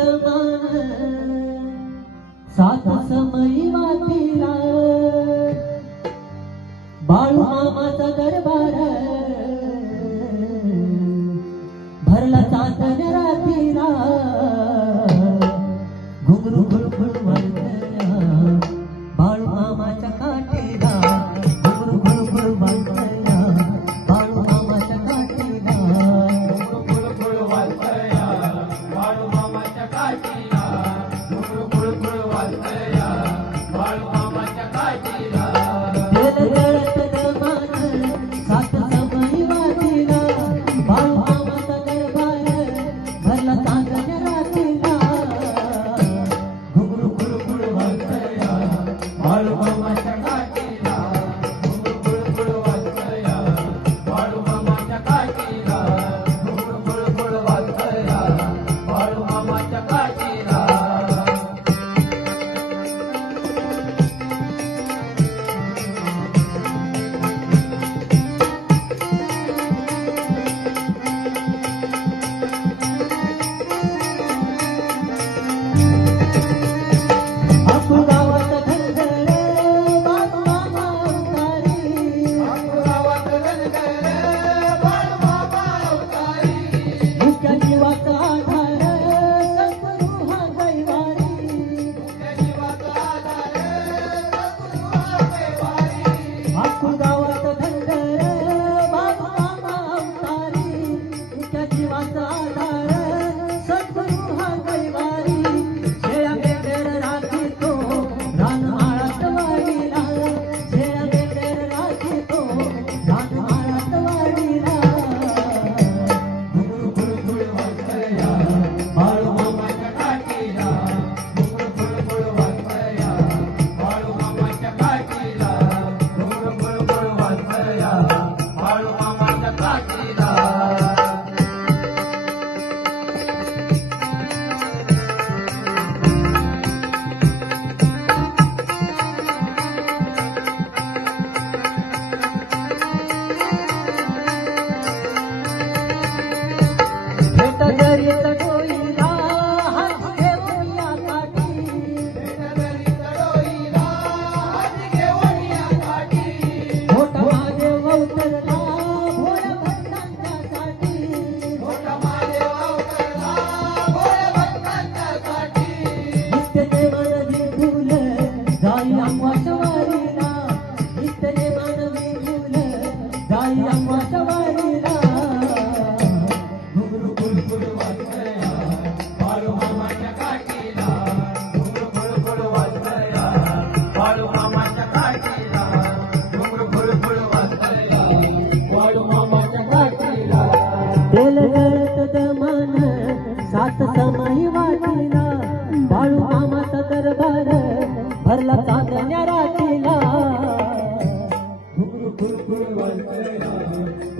दमान सात समयी वाटीला बाळू मामाचा दरबार भरला चांदण्या रात्रीला घुंगरू खुळखुळ वाजल्या बाळू मामाच्या काठीला घुंगरू खुळखुळ वाजल्या बाळू मामाच्या काठीला खुळखुळ वाजल्या बाळू मामाच्या काठीला खुळखुळ वाजल्या बाळू मामाच्या काठीला बेल जळत दमान सात समयी वाटीला बाळू मामाचा दरबार भरला चांदण्या रात्रीला घुंगरू खुळखुळ वाजल्या बाळू मामाच्या काठीला खुळखुळ वाजल्या बाळू मामाच्या काठीला खुळखुळ वाजल्या बाळू मामाच्या काठीला आपू गावात घरघर बाळू मामा अवतारी गावात गणगण बाळू मामा अवतारी मुख्या जीवाचा आधार सद्गुरू हा कैवारी जीवाचा आधार सद्गुरू हा कैवारी आपू गावात घरघर बाळू मामा अवतारी मुख्या जीवाचा आधार सद्गुरू हा कैवारी शेळ्या बेंबेर राखीतो रानमाळात वाडीला शेळ्या बेंबेर राखीतो रानमाळात वाडीला खुळखुळ वाजल्या बाळू मामाच्या काठीला खुळखुळ वाजल्या बाळू मामाच्या काठीला खुळखुळ वाजल्या बाळू मामाच्या काठीला भेट दरीत डोईला हात घेऊन या काठी मोठ महादेव अवतरला भोळ्या भक्तांच्यासाठी नित्य देवान विठुल जाई अमावास्यवारीला नित्य देवान विठुल जाई अमावास्यवारीला घुंगरू खुळखुळ वाजल्या बाळू मामाच्या काठीला खुळखुळ वाजल्या बाळू मामाच्या काठीला खुळखुळ वाजल्या बाळू मामाच्या काठीला बेल जळत दमान सात समयी वाटीला बाळू मामाचा दरबार भरला चांदण्या रातीला खुळखुळ वाजल्या